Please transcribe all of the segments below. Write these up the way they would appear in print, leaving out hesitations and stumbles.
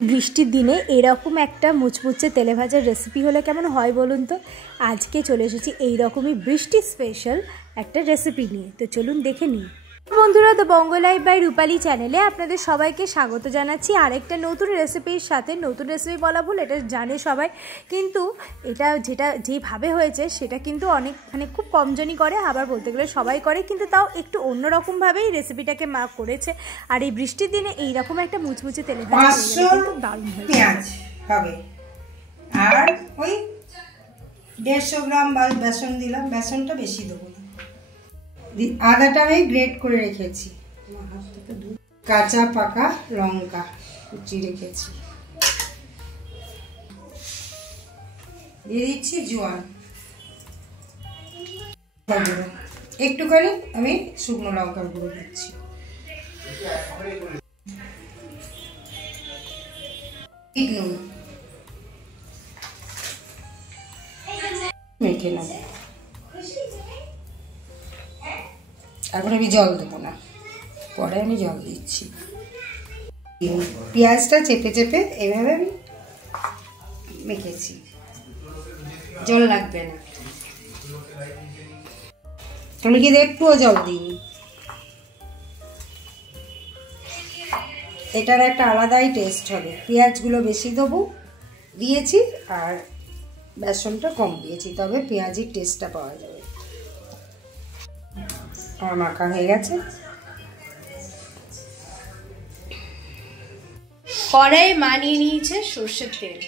বৃষ্টির দিনে এরকম একটা মুচমুচে তেলে ভাজার রেসিপি হলে কেমন হয় বলুন তো। আজকে চলে এসেছি এইরকমই বৃষ্টি স্পেশাল একটা রেসিপি নিয়ে, তো চলুন দেখে নিই। বন্ধুরা, তো বঙ্গ লাইভ বাই রূপালী চ্যানেলে আপনাদের সবাইকে স্বাগত জানাচ্ছি আরেকটা নতুন রেসিপির সাথে। নতুন রেসিপি বলা ভুল, এটা জানে সবাই, কিন্তু এটা যেভাবে হয়েছে সেটা কিন্তু অনেক খুব কমজনই করে, আবার বলতে গেলে সবাই করে, কিন্তু তাও একটু অন্যরকমভাবেই রেসিপিটাকে মা করেছে। আর এই বৃষ্টির দিনে এইরকম একটা মুচমুচে তেলে ভাজা কিন্তু দারুণ হয়। পেঁয়াজ হবে আর ওই 150 গ্রাম বেসন দিলাম, বেসনটা বেশি দেবো না। আদাটা আমি গ্রেট করে রেখেছি, কাঁচা পাকা লঙ্কা কুচি রেখেছি, দিয়ে দিচ্ছি জোয়ান, একটুখানি আমি শুকনো লঙ্কার গুঁড়ো দিচ্ছি, নুন মেখে নেব। এখন আমি জল দেবো না, পরে আমি জল দিচ্ছি। পেঁয়াজটা চেপে চেপে এইভাবে আমি মেখেছি, জল লাগবে না। আমি কিন্তু একটুও জল দিইনি, এটার একটা আলাদাই টেস্ট হবে। পেঁয়াজগুলো বেশি দেবো দিয়েছি আর বেসনটা কম দিয়েছি, তবে পেঁয়াজের টেস্টটা পাওয়া যাবে। আমার মাখা হয়ে গেছে। কড়াই মানিয়ে নিয়েছে সর্ষের তেল,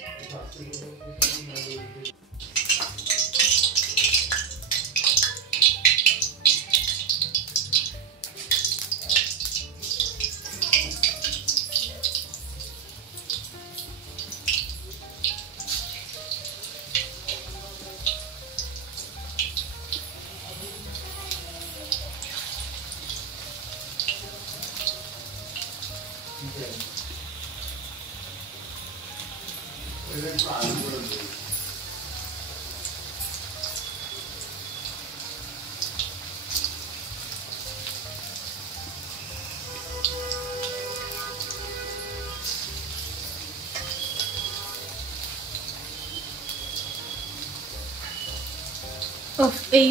এই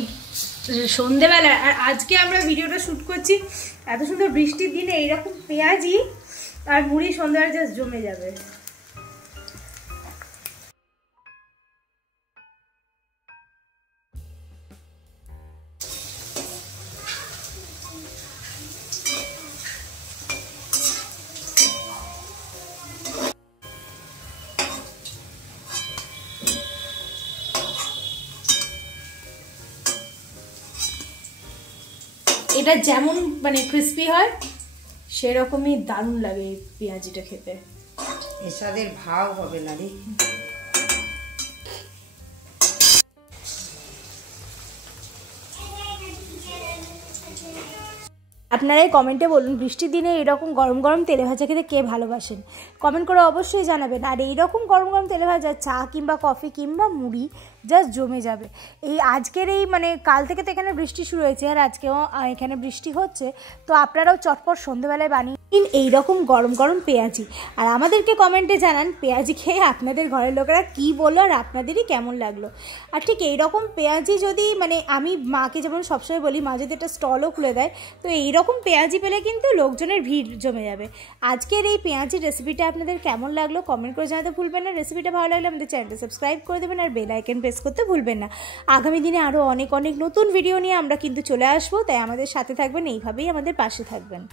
সন্ধেবেলা। আর আজকে আমরা ভিডিওটা শ্যুট করছি এত সুন্দর বৃষ্টির দিনে, এইরকম পেঁয়াজি আর মুড়ি সন্ধ্যাবেলা জাস্ট জমে যাবে। এটা যেমন ক্রিস্পি হয় সেরকমই দারুণ লাগে এই পেঁয়াজিটা খেতে। এর সাথে ভাব হবে না রে। আপনারাই কমেন্টে বলুন, বৃষ্টির দিনে এরকম গরম গরম তেলে ভাজা খেতে কে ভালোবাসেন, কমেন্ট করে অবশ্যই জানাবেন। আর এইরকম গরম গরম তেলে ভাজা চা কিংবা কফি কিংবা মুড়ি জাস্ট জমে যাবে। এই আজকের এই কাল থেকে তো এখানে বৃষ্টি শুরু হয়েছে, আর আজকেও এখানে বৃষ্টি হচ্ছে, তো আপনারাও চটপট সন্ধ্যেবেলায় বানিয়ে নিন এইরকম গরম গরম পেঁয়াজি। আর আমাদেরকে কমেন্টে জানান পেঁয়াজি খেয়ে আপনাদের ঘরের লোকেরা কী বললো আর আপনাদেরই কেমন লাগলো। আর ঠিক এইরকম পেঁয়াজি যদি আমি মাকে যেমন সবসময় বলি, মা যদি একটা স্টলও খুলে দেয়, তো এইরকম পেঁয়াজি পেলে কিন্তু লোকজনের ভিড় জমে যাবে। আজকের এই পেঁয়াজির রেসিপিটা আপনাদের কেমন লাগলো কমেন্ট করে জানাতে ভুলবেন না। রেসিপিটা ভালো লাগলে আমাদের চ্যানেলটা সাবস্ক্রাইব করে দেবেন আর বেল আইকন প্রেস করতে ভুলবেন না। আগামী দিনে আরও অনেক নতুন ভিডিও নিয়ে আমরা কিন্তু চলে আসবো, তাই আমাদের সাথে থাকবেন, এইভাবেই আমাদের পাশে থাকবেন।